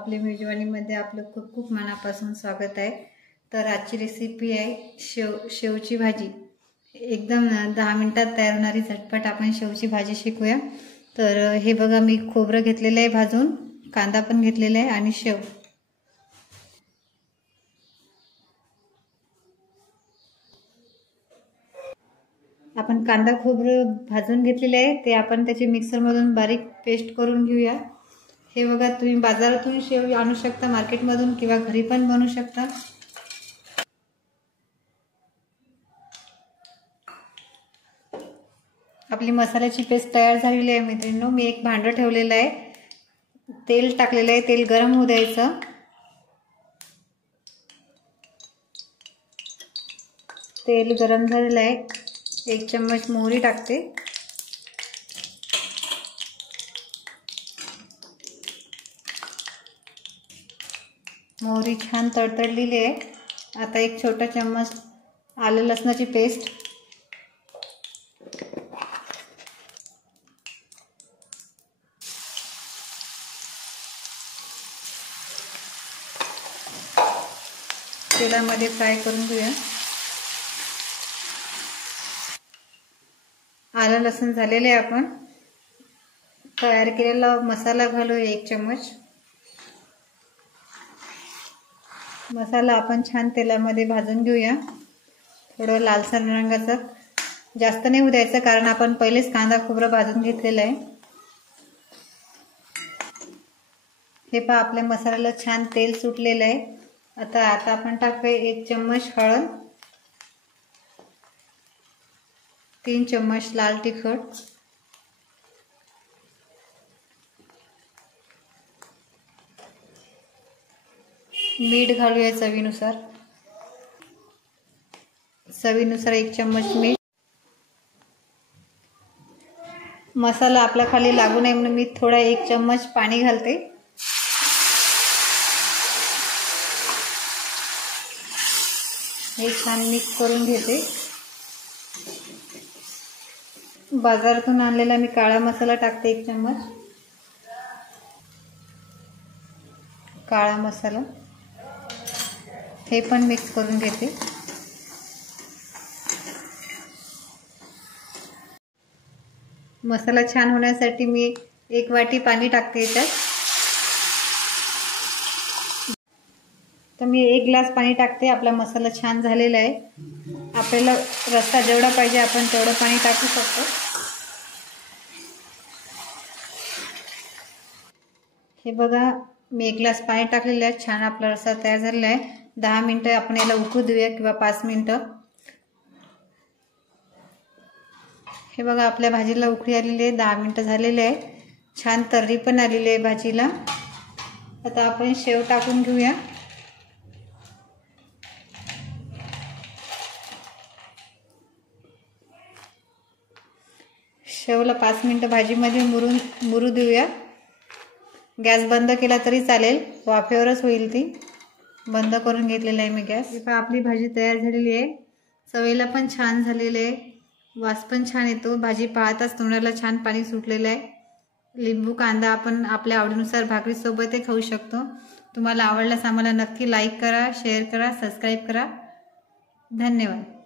आपल्या मेजवानीमध्ये आपलं खूप खूप मनापासून स्वागत आहे। तर आजची रेसिपी आहे शेवची भाजी। एकदम 10 मिनिटात तयार होणारी झटपट आपण शेवची भाजी शिकूया। तर हे बघा, मी खोबरं घेतलेलं आहे भाजून, कांदा पण घेतलेला आहे आणि शेव। आपण कांदा खोबरं भाजून घेतलेले आहे, ते आपण त्याची मिक्सरमधून बारीक पेस्ट करून घेऊया। हे बघा, तुम्ही बाजारातून शेव आणू शकता, मार्केटमधून, किंवा घरी पण बनवू शकता। आपली मसाल्याची पेस्ट तयार झालेली आहे मित्रांनो। मी एक भांडं ठेवलेलं आहे, तेल टाकलेलं आहे, तेल गरम होऊ द्यायचं। तेल गरम झालेलं आहे, 1 चम्मच मोहरी टाकते। मोहरी छान तडतडलेली आहे। आता 1 छोटा चम्मच आलं लसणाची पेस्ट, तेलामध्ये फ्राय करून घेऊया। आलं लसूण झालेले आहे, आपण तयार केलेला मसाला घालूया 1 चम्मच। मसाला आपण छान तेलामध्ये भाजून घेऊया, थोडं लालसर रंगाचा। जास्त नाही होऊ द्यायचं, कारण आपण पहिलेच कांदा खोबरं भाजून घेतलेलं आहे। हे पहा, आपल्या मसाल्याला छान तेल सुटलेलं आहे। आता आपण टाकूया 1 चम्मच हळद, 3 चम्मच लाल तिखट, मीठ घालूया चवीनुसार 1 चम्मच मीठ। मसाला आपला खाली लागू नये म्हणून मी थोडा 1 चम्मच पाणी घालते। हे छान मिक्स करून घेते। बाजारातून आणलेला मी काळा मसाला टाकते 1 चम्मच, काळा मसाला, हे पण मिक्स करून घेते। मसाला छान होण्यासाठी मी 1 वाटी पाणी टाकते याच्यात। तर मी 1 ग्लास पाणी टाकते। आपला मसाला छान झालेला आहे। आपल्याला रस्सा जेवढा पाहिजे आपण तेवढं पाणी टाकू शकतो। हे बघा, मी 1 ग्लास पाणी टाकलेलं आहे। छान आपला रस्सा तयार झालेला आहे। 10 मिनिटं आपण याला उकळू देऊया, किंवा 5 मिनिटं। हे बघा, आपल्या भाजीला उकळी आलेली आहे, 10 मिनिटं झालेले आहे। छान तर्री पण आलेली आहे भाजीला। आता आपण शेव टाकून घेऊया। शेवला 5 मिनिटं भाजीमध्ये मुरू देऊया। गॅस बंद केला तरी चालेल, वाफेवरच होईल ती। बंद करून घेतलेला आहे मी गॅस। आता आपली भाजी तयार झालेली आहे। चवीला पण छान झालेली आहे, वास पण छान येतो। भाजी पाहताच तोंडाला छान पाणी सुटलेलं आहे। लिंबू कांदा आपण आपल्या आवडीनुसार भाकरीसोबतही खाऊ शकतो। तुम्हाला आवडल्यास आम्हाला नक्की लाईक करा, शेअर करा, सबस्क्राईब करा। धन्यवाद।